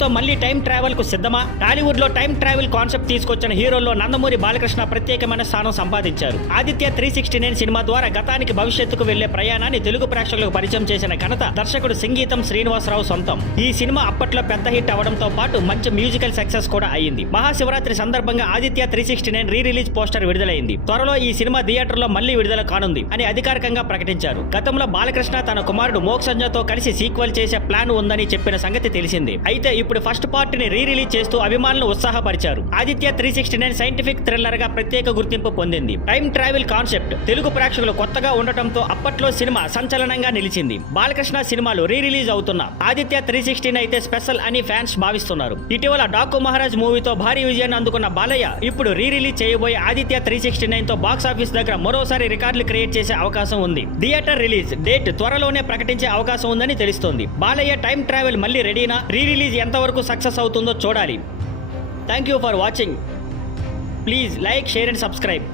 ఎంట్రీతో మళ్ళీ time travel కు సిద్ధమా? టాలీవుడ్ లో టైం ట్రావెల్ కాన్సెప్ట్ తీసుకొచ్చిన హీరోల్లో నందమూరి బాలకృష్ణ ప్రత్యేకమైన స్థానం సంపాదించారు. ఆదిత్య 369 సినిమా ద్వారా గతానికి భవిష్యత్తుకు వెళ్లే ప్రయాణాన్ని తెలుగు ప్రేక్షకులకు పరిచయం చేసిన ఘనత దర్శకుడు సంగీతం శ్రీనివాసరావు సొంతం. ఈ సినిమా అప్పట్లో పెద్ద హిట్ అవడంతో పాటు మంచి మ్యూజికల్ సక్సెస్ కూడా అయ్యింది. మహాశివరాత్రి సందర్భంగా ఆదిత్య 369 రీ రిలీజ్ పోస్టర్ విడుదలైంది. త్వరలో ఈ సినిమా థియేటర్లో మళ్లీ విడుదల కానుంది అని అధికారికంగా ప్రకటించారు. గతంలో బాలకృష్ణ తన కుమారుడు మోక్ సంజయ్తో కలిసి సీక్వెల్ చేసే ప్లాన్ ఉందని చెప్పిన సంగతి తెలిసింది. అయితే ఇప్పుడు ఫస్ట్ పార్ట్ ని రీ రిలీజ్ చేస్తూ అభిమానులను ఉత్సాహపరిచారు. ఆదిత్య 369 సైంటిఫిక్ థ్రిల్లర్ గా ప్రత్యేక గుర్తింపు పొందింది. టైం ట్రావెల్ కాన్సెప్ట్ తెలుగు ప్రేక్షకులు కొత్తగా ఉండటంతో అప్పట్లో సినిమా సంచలనంగా నిలిచింది. బాలకృష్ణ సినిమాలు రీ రిలీజ్ అవుతున్న ఆదిత్య 316 అయితే స్పెషల్ అని ఫ్యాన్స్ భావిస్తున్నారు. ఇటీవల డాకు మహారాజ్ మూవీతో భారీ విజయాన్ని అందుకున్న బాలయ్య ఇప్పుడు రీ రిలీజ్ చేయబోయే ఆదిత్య 369 తో బాక్స్ ఆఫీస్ దగ్గర మరోసారి రికార్డులు క్రియేట్ చేసే అవకాశం ఉంది. థియేటర్ రిలీజ్ డేట్ త్వరలోనే ప్రకటించే అవకాశం ఉందని తెలుస్తోంది. బాలయ్య టైం ట్రావెల్ మళ్ళీ రెడీనా? రీ రిలీజ్ ఎంతవరకు సక్సెస్ అవుతుందో చూడాలి. Thank you for watching. Please like, share and subscribe.